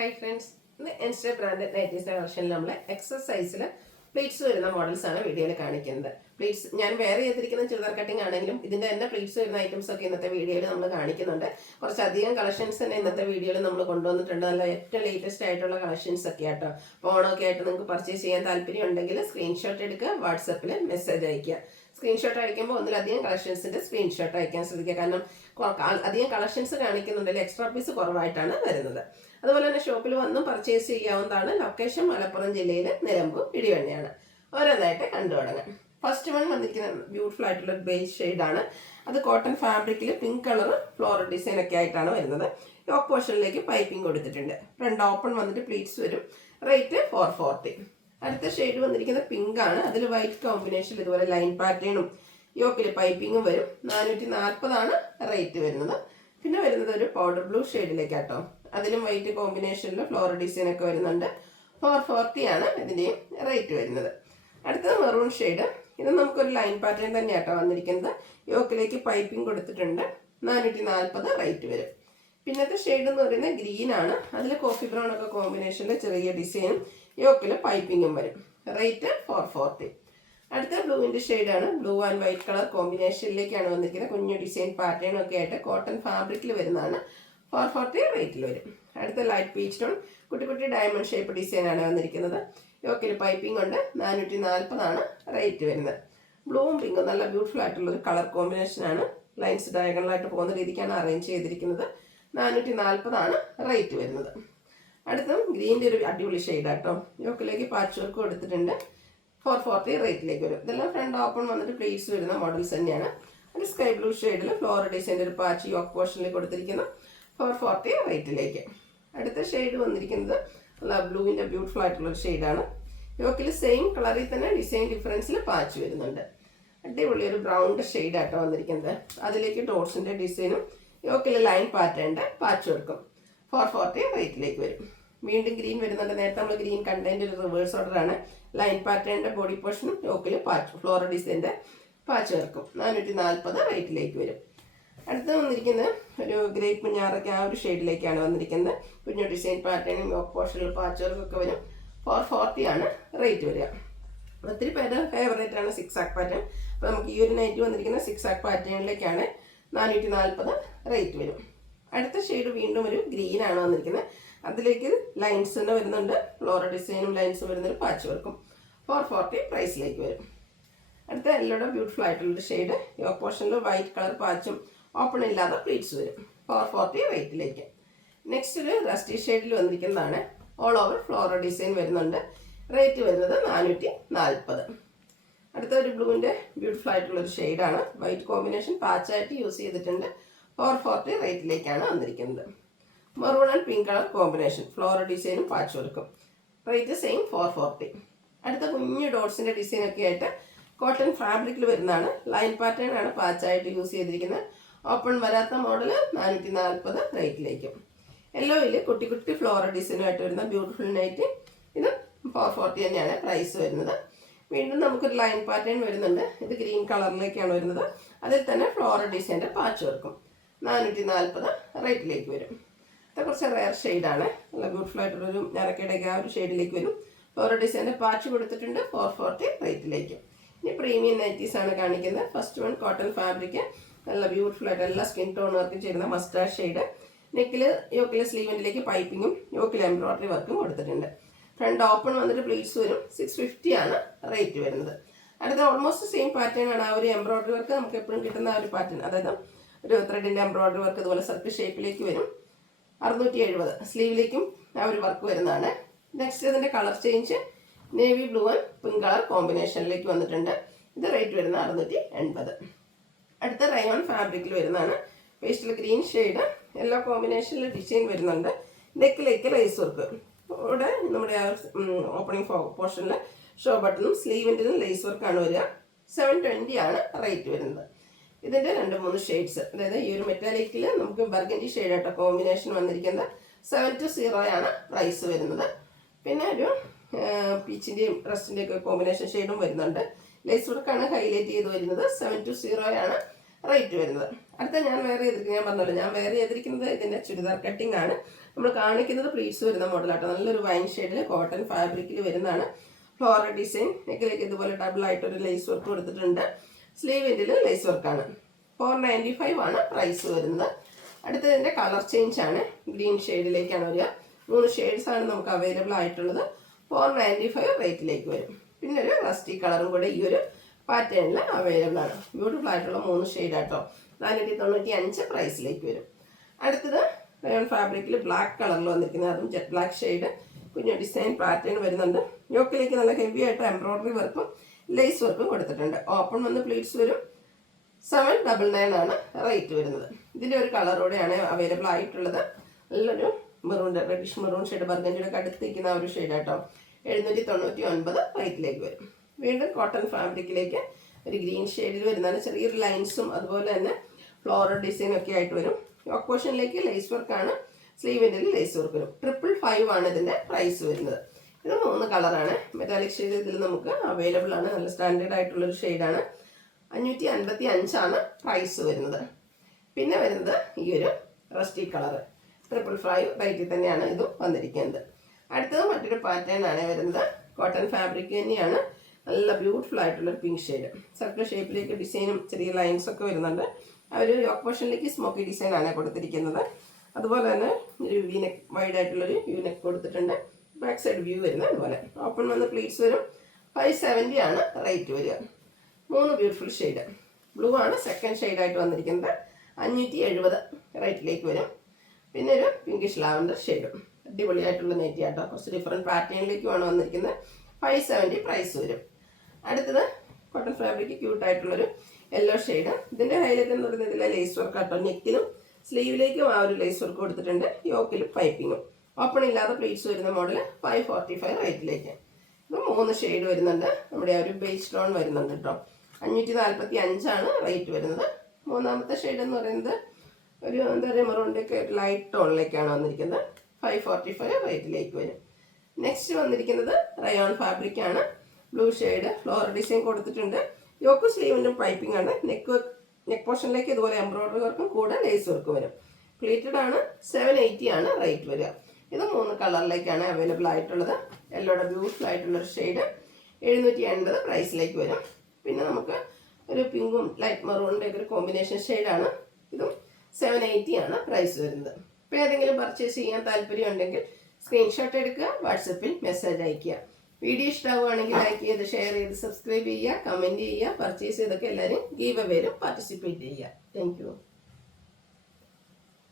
Hi friends, ഇന്ന് എൻസ്റ്റർ branded നൈറ്റീസിന്റെ കളക്ഷനിൽ നമ്മൾ എക്സസൈസിൽ pleats വരുന്ന മോഡൽസ് ആണ് വീഡിയോയിൽ കാണിക്കുന്നത്. പ്ലീറ്റ്സ് ഞാൻ വേറെ ചെയ്തിരിക്കുന്ന ചുരിദാർ കട്ടിംഗ് ആണെങ്കിലും ഇതിന്റെ തന്നെ പ്ലീറ്റ്സ് വരുന്ന ഐറ്റംസ് ഒക്കെ ഇന്നത്തെ വീഡിയോയിൽ നമ്മൾ കാണിക്കുന്നുണ്ട്. കുറച്ചധികം കളക്ഷൻസ് തന്നെ ഇന്നത്തെ വീഡിയോയിൽ നമ്മൾ കൊണ്ടുവന്നിട്ടുണ്ട്. നല്ല ഏറ്റവും ലേറ്റസ്റ്റ് ആയിട്ടുള്ള കളക്ഷൻസ് ഒക്കെ ആട്ടോ. അപ്പോൾ ഓണമൊക്കെ ആയിട്ട് നിങ്ങൾക്ക് പർച്ചേസ് ചെയ്യാൻ താല്പര്യം ഉണ്ടെങ്കിൽ സ്ക്രീൻഷോട്ട് എടുക്കുക, വാട്സപ്പിൽ മെസ്സേജ് അയക്കുക. സ്ക്രീൻഷോട്ട് അയക്കുമ്പോൾ ഒന്നിലധികം കളക്ഷൻസിന്റെ സ്ക്രീൻഷോട്ട് അയക്കാൻ ശ്രദ്ധിക്കുക. കാരണം അധികം കളക്ഷൻസ് കാണിക്കുന്നുണ്ടെങ്കിൽ എക്സ്ട്രാ പീസ് കുറവായിട്ടാണ് വരുന്നത്. അതുപോലെ തന്നെ ഷോപ്പിൽ വന്നും പർച്ചേസ് ചെയ്യാവുന്നതാണ്. ലൊക്കേഷൻ മലപ്പുറം ജില്ലയിലെ നിലമ്പൂർ ഇടിവണ്ണിയാണ്. ഓരോന്നായിട്ട് കണ്ടു തുടങ്ങാം. ഫസ്റ്റ് വൺ വന്നിരിക്കുന്ന ബ്യൂട്ടിഫുൾ ആയിട്ടുള്ള ബേജ് ഷെയ്ഡാണ്. അത് കോട്ടൺ ഫാബ്രിക്കിൽ പിങ്ക് കളർ ഫ്ലോറൽ ഡിസൈൻ ഒക്കെ ആയിട്ടാണ് വരുന്നത്. യോക്ക് പോർഷനിലേക്ക് പൈപ്പിംഗ് കൊടുത്തിട്ടുണ്ട്. ഫ്രണ്ട് ഓപ്പൺ വന്നിട്ട് പ്ലീറ്റ്സ് വരും. റേറ്റ് 440. അടുത്ത ഷെയ്ഡ് വന്നിരിക്കുന്നത് പിങ്ക് ആണ്. അതിൽ വൈറ്റ് കോമ്പിനേഷനിൽ ഇതുപോലെ ലൈൻ പാറ്റേണും യോക്കിൽ പൈപ്പിങ്ങും വരും. 440 ആണ് റേറ്റ് വരുന്നത്. പിന്നെ വരുന്നത് ഒരു പൗഡർ ബ്ലൂ ഷെയ്ഡിലേക്കാട്ടോ. അതിലും വൈറ്റ് കോമ്പിനേഷനിൽ ഫ്ലോറൽ ഡിസൈൻ ഒക്കെ വരുന്നുണ്ട്. 440 ആണ് ഇതിൻ്റെയും റേറ്റ് വരുന്നത്. അടുത്തത് മെറൂൺ ഷെയ്ഡ്. ഇത് നമുക്കൊരു ലൈൻ പാറ്റേൺ തന്നെയാട്ടോ വന്നിരിക്കുന്നത്. യോക്കിലേക്ക് പൈപ്പിംഗ് കൊടുത്തിട്ടുണ്ട്. 440 റേറ്റ് വരും. പിന്നത്തെ ഷെയ്ഡ് എന്ന് പറയുന്നത് ഗ്രീൻ ആണ്. അതിൽ കോഫി ബ്രൗൺ ഒക്കെ കോമ്പിനേഷനിൽ ചെറിയ ഡിസൈനും യോക്കിൽ പൈപ്പിങ്ങും വരും. റേറ്റ് 440. അടുത്ത ബ്ലൂവിൻ്റെ ഷെയ്ഡാണ്. ബ്ലൂ ആൻഡ് വൈറ്റ് കളർ കോമ്പിനേഷനിലേക്കാണ് വന്നിരിക്കുന്നത്. കുഞ്ഞു ഡിസൈൻ പാറ്റേണും ഒക്കെ ആയിട്ട് കോട്ടൺ ഫാബ്രിക്കിൽ വരുന്നതാണ്. 440 റേറ്റിൽ വരും. അടുത്ത ലൈറ്റ് പീച്ച് ടോൺ കുട്ടി കുട്ടി ഡയമണ്ട് ഷേപ്പ് ഡിസൈനാണ് വന്നിരിക്കുന്നത്. യോക്കിൽ പൈപ്പിംഗ് ഉണ്ട്. 440 ആണ് റേറ്റ് വരുന്നത്. ബ്ലൂവും പിങ്കും നല്ല ബ്യൂട്ടിഫുൾ ആയിട്ടുള്ളൊരു കളർ കോമ്പിനേഷനാണ്. ലൈൻസ് ഡയഗണലായിട്ട് പോകുന്ന രീതിക്കാണ് അറേഞ്ച് ചെയ്തിരിക്കുന്നത്. 440 ആണ് റേറ്റ് വരുന്നത്. അടുത്തും ഗ്രീൻ്റെ ഒരു അടിപൊളി ഷെയ്ഡാട്ടോ. യോക്കിലേക്ക് പാച്ച് വർക്ക് കൊടുത്തിട്ടുണ്ട്. 440 റേറ്റിലേക്ക് വരും. ഇതെല്ലാം ഫ്രണ്ട് ഓപ്പൺ വന്നിട്ട് പ്ലീറ്റ്സ് വരുന്ന മോഡൽസ് തന്നെയാണ്. അത് സ്കൈ ബ്ലൂ ഷെയ്ഡിൽ ഫ്ലോറൽ ഡിസൈൻ്റെ ഒരു പാച്ച് യോക്ക് പോർഷനിൽ കൊടുത്തിരിക്കുന്നു. 440 റേറ്റിലേക്ക്. അടുത്ത ഷെയ്ഡ് വന്നിരിക്കുന്നത് ബ്ലൂവിൻ്റെ ബ്യൂട്ടിഫുൾ ആയിട്ടുള്ളൊരു ഷെയ്ഡാണ്. യോക്കിൽ സെയിം കളറിൽ തന്നെ ഡിസൈൻ ഡിഫറൻസിൽ പാച്ച് വരുന്നുണ്ട്. അടിപൊളി ഒരു ബ്രൗൺ ഷെയ്ഡാട്ടോ വന്നിരിക്കുന്നത്. അതിലേക്ക് ഡോട്ട്സിൻ്റെ ഡിസൈനും യോക്കിൽ ലൈൻ പാറ്റേണിൻ്റെ പാച്ച് വർക്കും. 440 റേറ്റിലേക്ക് വരും. വീണ്ടും ഗ്രീൻ വരുന്നുണ്ട്. നേരത്തെ നമ്മൾ ഗ്രീൻ കണ്ടതിൻ്റെ ഒരു റിവേഴ്സ് ഓർഡറാണ്. ലൈൻ പാറ്റേണിൻ്റെ ബോഡി പോർഷനും യോക്കിൽ പാച്ച് ഫ്ലോറൽ ഡിസൈൻ്റെ പാച്ച് വർക്കും. 440 റേറ്റിലേക്ക് വരും. അടുത്ത് വന്നിരിക്കുന്നത് ഒരു ഗ്രേപ്പ് കുഞ്ഞാറൊക്കെ ആ ഒരു ഷെയ്ഡിലേക്കാണ് വന്നിരിക്കുന്നത്. കുഞ്ഞു ഡിസൈൻ പാറ്റേണും യോക്ക് പോർഷനിൽ പാച്ച് വർക്കൊക്കെ വരും. 440 ആണ് റേറ്റ് വരിക. ഒത്തിരി പേര് ഫേവറേറ്റ് ആണ് സിക്സ് ആക്ക് പാറ്റേൺ. അപ്പോൾ നമുക്ക് ഈ ഒരു നൈറ്റ് വന്നിരിക്കുന്ന സിക്സ് ആക്ക് പാറ്റേണിലേക്കാണ്. 440 റേറ്റ് വരും. അടുത്ത ഷെയ്ഡ് വീണ്ടും ഒരു ഗ്രീൻ ആണ് വന്നിരിക്കുന്നത്. അതിലേക്ക് ലൈൻസ് തന്നെ വരുന്നുണ്ട്. ഫ്ലോറൽ ഡിസൈനും ലൈൻസും വരുന്നൊരു പാച്ച് വർക്കും. 440 പ്രൈസിലേക്ക് വരും. അടുത്ത എല്ലോടെ ബ്യൂട്ടിഫുൾ ആയിട്ടുള്ളൊരു ഷെയ്ഡ്. യോക്ക് പോർഷനിൽ വൈറ്റ് കളർ പാച്ചും ഓപ്പൺ ഇല്ലാതെ പ്ലീറ്റ്സ് വരും. 440 റേറ്റിലേക്ക്. നെക്സ്റ്റ് ഒരു റസ്റ്റി ഷെയ്ഡിൽ വന്നിരിക്കുന്നതാണ്. ഓൾ ഓവർ ഫ്ലോറൽ ഡിസൈൻ വരുന്നുണ്ട്. റേറ്റ് വരുന്നത് 440. അടുത്ത ഒരു ബ്ലൂവിൻ്റെ ബ്യൂട്ടിഫുൾ ആയിട്ടുള്ളൊരു ഷെയ്ഡാണ്. വൈറ്റ് കോമ്പിനേഷൻ പാച്ചായിട്ട് യൂസ് ചെയ്തിട്ടുണ്ട്. 440 റേറ്റിലേക്കാണ് വന്നിരിക്കുന്നത്. Maroon and pink colour combination floral ഡിസൈനും പാച്ച് വർക്കും. Rate same 440. അടുത്ത കുഞ്ഞു ഡോട്ട്സിൻ്റെ ഡിസൈനൊക്കെ ആയിട്ട് കോട്ടൺ ഫാബ്രിക്കിൽ വരുന്നതാണ്. ലൈൻ പാറ്റേൺ ആണ് പാച്ചായിട്ട് യൂസ് ചെയ്തിരിക്കുന്നത്. ഓപ്പൺ വരാത്ത മോഡൽ 440 റേറ്റിലേക്കും. യെല്ലോയിൽ കുട്ടി കുട്ടി ഫ്ലോറൽ ഡിസൈനുമായിട്ട് വരുന്ന ബ്യൂട്ടിഫുൾ നൈറ്റ്. ഇത് 440 തന്നെയാണ് പ്രൈസ് വരുന്നത്. വീണ്ടും നമുക്കൊരു ലൈൻ പാറ്റേൺ വരുന്നുണ്ട്. ഇത് ഗ്രീൻ കളറിലേക്കാണ് വരുന്നത്. അതിൽ തന്നെ ഫ്ലോറൽ ഡിസൈൻ്റെ പാച്ച് വർക്കും. 440 റേറ്റിലേക്ക് വരും. ഇത് കുറച്ച് റെയർ ഷെയ്ഡാണ്. നല്ല ബ്യൂട്ടിഫുൾ ആയിട്ടുള്ളൊരു ഞരക്കയുടെയൊക്കെ ആ ഒരു ഷെയ്ഡിലേക്ക് വരും. ഫ്ലോറൽ ഡിസൈൻ്റെ പാച്ച് കൊടുത്തിട്ടുണ്ട്. 440 റേറ്റിലേക്ക്. ഇനി പ്രീമിയം നൈറ്റീസ് ആണ് കാണിക്കുന്നത്. First one cotton fabric. നല്ല ബ്യൂട്ടിഫുൾ ആയിട്ട് എല്ലാ സ്കിൻ ടോൺ വർക്കും ചേരുന്ന മസ്റ്റാർഡ് ഷെയ്ഡ്. നെക്കിൽ യോക്കിലെ സ്ലീവിൻ്റിലേക്ക് പൈപ്പിങ്ങും യോക്കിൽ എംബ്രോയിഡറി വർക്കും കൊടുത്തിട്ടുണ്ട്. ഫ്രണ്ട് ഓപ്പൺ വന്നിട്ട് പ്ലീറ്റ്സ് വരും. 650 ആണ് റേറ്റ് വരുന്നത്. അടുത്ത ഓൾമോസ്റ്റ് സെയിം പാറ്റേൺ ആണ്. ആ ഒരു എംബ്രോയിഡറി വർക്ക് നമുക്ക് എപ്പോഴും കിട്ടുന്ന ആ ഒരു പാറ്റേൺ. അതായത് ഒരു ത്രെഡിൻ്റെ എംബ്രോയിഡറി വർക്ക് ഇതുപോലെ സർക്കിൾ ഷേപ്പിലേക്ക് വരും. 670 സ്ലീവിലേക്കും ആ ഒരു വർക്ക് വരുന്നതാണ്. നെക്സ്റ്റ് ഇതിൻ്റെ colour change navy blue and pink colour കോമ്പിനേഷനിലേക്ക് വന്നിട്ടുണ്ട്. ഇത് റേറ്റ് വരുന്നത് 680. അടുത്ത റയോൺ ഫാബ്രിക്കിൽ വരുന്നതാണ്. Pastel green shade. യെല്ലോ കോമ്പിനേഷനിൽ ഡിസൈൻ വരുന്നുണ്ട്. നെക്കിലേക്ക് ലേസ് വർക്ക്. ഇവിടെ നമ്മുടെ ആ ഓപ്പണിംഗ് പോർഷനിൽ ഷോ ബട്ടണും സ്ലീവിൻ്റെതും ലേസ് വർക്കാണ് വരിക. 720 ആണ് റേറ്റ് വരുന്നത്. ഇതിൻ്റെ 2-3 ഷെയ്ഡ്സ്. അതായത് ഈ ഒരു മെറ്റാലിക്കിൽ നമുക്ക് ബർഗൻഡി ഷെയ്ഡായിട്ട് കോമ്പിനേഷൻ വന്നിരിക്കുന്നത്. 720 ആണ് പ്രൈസ് വരുന്നത്. പിന്നെ ഒരു പീച്ചിൻ്റെയും റസ്റ്റിൻ്റെയും ഒക്കെ കോമ്പിനേഷൻ ഷെയ്ഡും വരുന്നുണ്ട്. ലേസ് വർക്കാണ് ഹൈലൈറ്റ് ചെയ്ത് വരുന്നത്. 720 ആണ് റേറ്റ് വരുന്നത്. അടുത്ത ഞാൻ വേറെ ചെയ്തിരിക്കുന്നത്, ഞാൻ പറഞ്ഞല്ലോ ഞാൻ വേറെ ചെയ്തിരിക്കുന്നത് ഇതിൻ്റെ ചുരിദാർ കട്ടിംഗ് ആണ്. നമ്മൾ കാണിക്കുന്നത് പ്ലീറ്റ്സ് വരുന്ന മോഡലാട്ടോ. നല്ലൊരു വൈൻ ഷെയ്ഡിൽ കോട്ടൺ ഫാബ്രിക്കിൽ വരുന്നതാണ്. ഫ്ലോറൽ ഡിസൈൻ, നെക്കിലേക്ക് ഇതുപോലെ ഡബിൾ ആയിട്ടൊരു ലേസ് വർക്ക് കൊടുത്തിട്ടുണ്ട്. സ്ലീവിൻ്റെ ലേസ് വർക്കാണ്. 495 ആണ് പ്രൈസ് വരുന്നത്. അടുത്തതിൻ്റെ കളർ ചേഞ്ച് ആണ്. ഗ്രീൻ ഷെയ്ഡിലേക്കാണ് വരിക. 3 ഷെയ്ഡ്സ് ആണ് നമുക്ക് അവൈലബിൾ ആയിട്ടുള്ളത്. 495 റേറ്റിലേക്ക് വരും. പിന്നെ ഒരു റസ്റ്റി കളറും കൂടെ ഈ ഒരു പാറ്റേണിൽ അവൈലബിൾ ആണ്. ബ്യൂട്ടിഫുൾ ആയിട്ടുള്ള 3 ഷെയ്ഡ് ആട്ടോ. 495 പ്രൈസിലേക്ക് വരും. അടുത്തത് റയോൺ ഫാബ്രിക്കിൽ ബ്ലാക്ക് കളറിൽ വന്നിരിക്കുന്നത്, അതും ജെറ്റ് ബ്ലാക്ക് ഷെയ്ഡ്. കുഞ്ഞു ഡിസൈൻ പാറ്റേൺ വരുന്നുണ്ട്. യോക്കിലേക്ക് നല്ല ഹെവി ആയിട്ട് എംബ്രോയിഡറി വർക്കും ലേസ് വർക്കും കൊടുത്തിട്ടുണ്ട്. ഓപ്പൺ വന്ന് പ്ലീറ്റ്സ് വരും. 799 ആണ് റേറ്റ് വരുന്നത്. ഇതിൻ്റെ ഒരു കളറോടെയാണ് അവൈലബിൾ ആയിട്ടുള്ളത്. നല്ലൊരു മെറൂൺ, റെഡിഷ് മെറൂൺ ഷെയ്ഡ്, ബർഗൻഡിയുടെ അടുത്ത് നിൽക്കുന്ന ഒരു ഷെയ്ഡ് ആട്ടോ. 799 റേറ്റിലേക്ക് വരും. വീണ്ടും കോട്ടൺ ഫാബ്രിക്കിലേക്ക് ഒരു ഗ്രീൻ ഷെയ്ഡിൽ വരുന്നതാണ്. ചെറിയൊരു ലൈൻസും അതുപോലെ തന്നെ ഫ്ലോറൽ ഡിസൈൻ ഒക്കെ ആയിട്ട് വരും. യോക്ക് പോർഷനിലേക്ക് ലേസ് വർക്കാണ്. സ്ലീവിൻ്റെ ലേസ് വർക്ക് വരും. 555 ആണ് ഇതിൻ്റെ പ്രൈസ് വരുന്നത്. ഇത് 3 കളറാണ്. മെറ്റാലിക് ഷെയ്ഡ് ഇതിൽ നമുക്ക് അവൈലബിൾ ആണ്. നല്ല സ്റ്റാൻഡേർഡ് ആയിട്ടുള്ളൊരു ഷെയ്ഡാണ്. 555 ആണ് പ്രൈസ് വരുന്നത്. പിന്നെ വരുന്നത് ഈ ഒരു റസ്റ്റി കളറ് 555 റേറ്റിൽ തന്നെയാണ് ഇതും വന്നിരിക്കുന്നത്. അടുത്തത് മറ്റൊരു പാറ്റേൺ ആണ് വരുന്നത്. കോട്ടൺ ഫാബ്രിക് തന്നെയാണ്. നല്ല ബ്യൂട്ടിഫുൾ ആയിട്ടുള്ളൊരു പിങ്ക് ഷെയ്ഡ്. സർക്കിൾ ഷേപ്പിലേക്ക് ഡിസൈനും ചെറിയ ലൈൻസ് ഒക്കെ വരുന്നുണ്ട്. ആ ഒരു യോക്ക് പോർഷനിലേക്ക് സ്മോക്കി ഡിസൈൻ ആണ് കൊടുത്തിരിക്കുന്നത്. അതുപോലെ തന്നെ ഒരു വീനെക്ക്, വൈഡ് ആയിട്ടുള്ളൊരു യൂനെക്ക് കൊടുത്തിട്ടുണ്ട്. ബാക്ക് സൈഡ് വ്യൂ വരുന്നത് അതുപോലെ. ഓപ്പൺ വന്ന് പ്ലീറ്റ്സ് വരും. 570 ആണ് റേറ്റ് വരിക. 3 ബ്യൂട്ടിഫുൾ ഷെയ്ഡ്. ബ്ലൂ ആണ് സെക്കൻഡ് ഷെയ്ഡായിട്ട് വന്നിരിക്കുന്നത്. 570 റേറ്റിലേക്ക് വരും. പിന്നെ ഒരു പിങ്കിഷ് ലാവൻഡർ ഷെയ്ഡും. അടിപൊളിയായിട്ടുള്ള നെറ്റി ആട്ടോ. കുറച്ച് ഡിഫറെൻറ്റ് പാറ്റേണിലേക്കുമാണ് വന്നിരിക്കുന്നത്. 570 പ്രൈസ് വരും. അടുത്തത് കോട്ടൺ ഫാബ്രിക് ക്യൂട്ടായിട്ടുള്ളൊരു യെല്ലോ ഷെയ്ഡ്. ഇതിൻ്റെ ഹൈലൈറ്റ് എന്ന് പറയുന്നത് ഇതിലെ ലേസ് വർക്ക് ആട്ടോ. നെക്കിലും സ്ലീവിലേക്കും ആ ഒരു ലേസ് വർക്ക് കൊടുത്തിട്ടുണ്ട്. യോക്കിലും പൈപ്പിങ്ങും. ഓപ്പൺ ഇല്ലാതെ പ്ലീറ്റ്സ് വരുന്ന മോഡൽ 545 റേറ്റിലേക്ക്. ഇത് 3 ഷെയ്ഡ് വരുന്നുണ്ട്. നമ്മുടെ ആ ഒരു ബേസ് ടോൺ വരുന്നുണ്ട് കേട്ടോ. 545 ആണ് റേറ്റ് വരുന്നത്. മൂന്നാമത്തെ ഷെയ്ഡ് എന്ന് പറയുന്നത് ഒരു എന്താ പറയുക, മെറൂണിൻ്റെ ഒക്കെ ലൈറ്റ് ടോണിലേക്കാണ് വന്നിരിക്കുന്നത്. 545 റേറ്റിലേക്ക് വരും. നെക്സ്റ്റ് വന്നിരിക്കുന്നത് റയോൺ ഫാബ്രിക് ആണ്. ബ്ലൂ ഷെയ്ഡ്, ഫ്ലോറൽ ഡിസൈൻ കൊടുത്തിട്ടുണ്ട്. യോക്ക് സ്ലീവിൻ്റെ പൈപ്പിംഗ് ആണ്. നെക്ക് പോർഷനിലേക്ക് ഇതുപോലെ എംബ്രോയിഡറി വർക്കും കൂടെ ലേസ് വർക്കും വരും. പ്ലീറ്റഡ് ആണ്. 780 ആണ് റേറ്റ് വരിക. ഇത് 3 കളറിലേക്കാണ് അവൈലബിൾ ആയിട്ടുള്ളത്. യെല്ലോയുടെ ബ്യൂട്ടിഫുൾ ആയിട്ടുള്ളൊരു ഷെയ്ഡ് 780 പ്രൈസിലേക്ക് വരും. പിന്നെ നമുക്ക് ഒരു പിങ്കും ലൈറ്റ് മെറൂണിൻ്റെ ഒക്കെ ഒരു കോമ്പിനേഷൻ ഷെയ്ഡാണ്. ഇതും 780 ആണ് പ്രൈസ് വരുന്നത്. ഇപ്പോൾ ഏതെങ്കിലും പർച്ചേസ് ചെയ്യാൻ താല്പര്യം ഉണ്ടെങ്കിൽ സ്ക്രീൻഷോട്ട് എടുക്കുക, വാട്സപ്പിൽ മെസ്സേജ് അയയ്ക്കുക. വീഡിയോ ഇഷ്ടമാവുകയാണെങ്കിൽ ലൈക്ക് ചെയ്ത്, ഷെയർ ചെയ്ത്, സബ്സ്ക്രൈബ് ചെയ്യുക, കമൻറ്റ് ചെയ്യുക. പർച്ചേസ് ചെയ്തൊക്കെ എല്ലാവരും ഗീവ് അവേയിലും പാർട്ടിസിപ്പേറ്റ് ചെയ്യുക. Thank you.